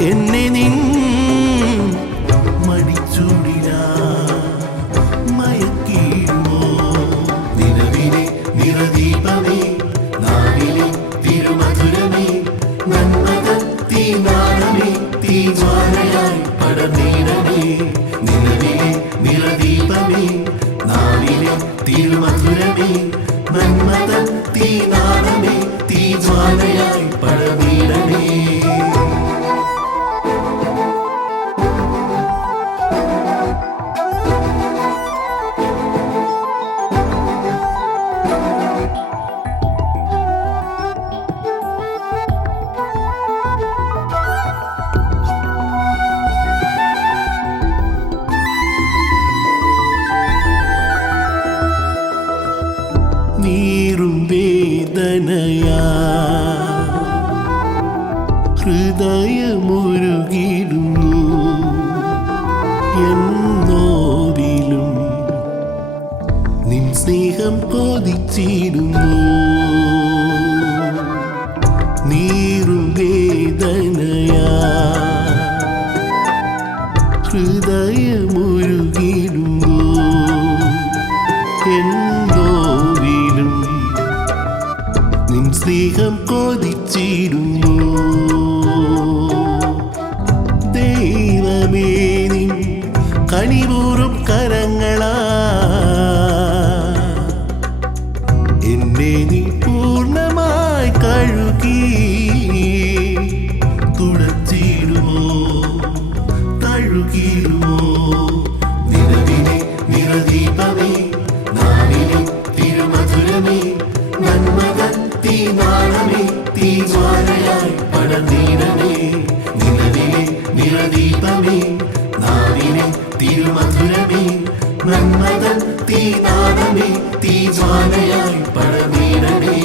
എന്നെ നിൻ മടിച്ചൂടിരാ മയക്കിടുമോ നിലവിലെ നിറദീപമേ നാവിലെ തിരുമധുരമേ നന്മത തീനാളമേ തീജ്വാലയായി പടർന്നീടമേ നിലവിലെ നിറദീപമേ നാവിലെ തിരുമധുരമേ നന്മത തീനാളമേ ഹൃദയമുരുകിടുന്നു എന്നോവിലും നിൻ സ്നേഹം കൊതിച്ചിടുന്നു. ദൈവമേ നിൻ കരങ്ങളാ തീനാളമേ തീജ്വാലയായി പടർന്നീടമേ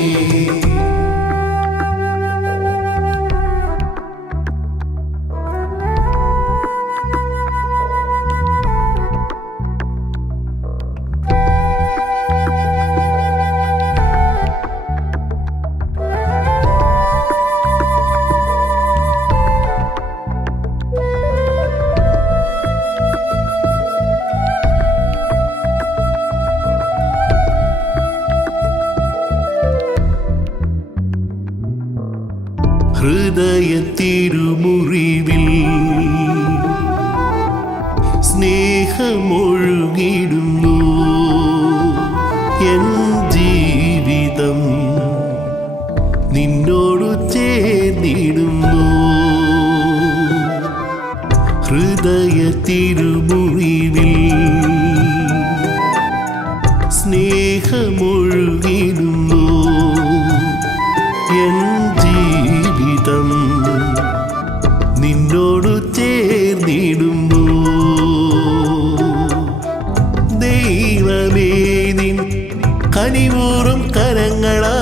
ഹൃദയത്തിരുമുറിവിൽ സ്നേഹമൊഴുകിടുന്നു എൻ ജീവിതം നിന്നോടു ചേർന്നിടുന്നു. ഹൃദയത്തിരുമുറിവിൽ നിന്നോടു ചേർന്നിടുമ്പോ. ദൈവമേ നിൻ കനിവൂറും കരങ്ങളാ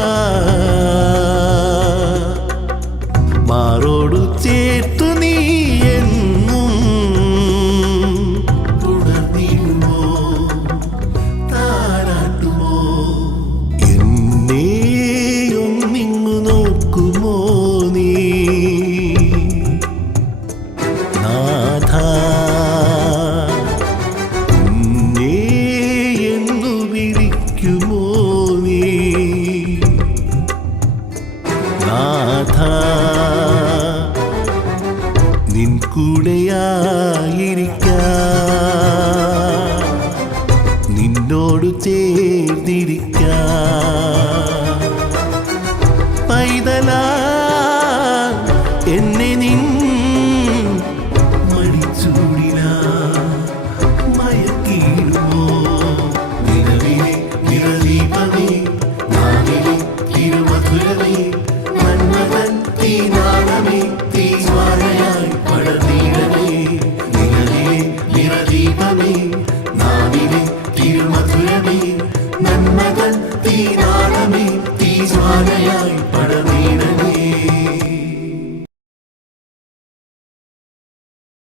കൂടെയായിരിക്കാം. നിന്നോട് ചേർന്നിരിക്കാം. തീനാണമേ തീജ്വാലയായി.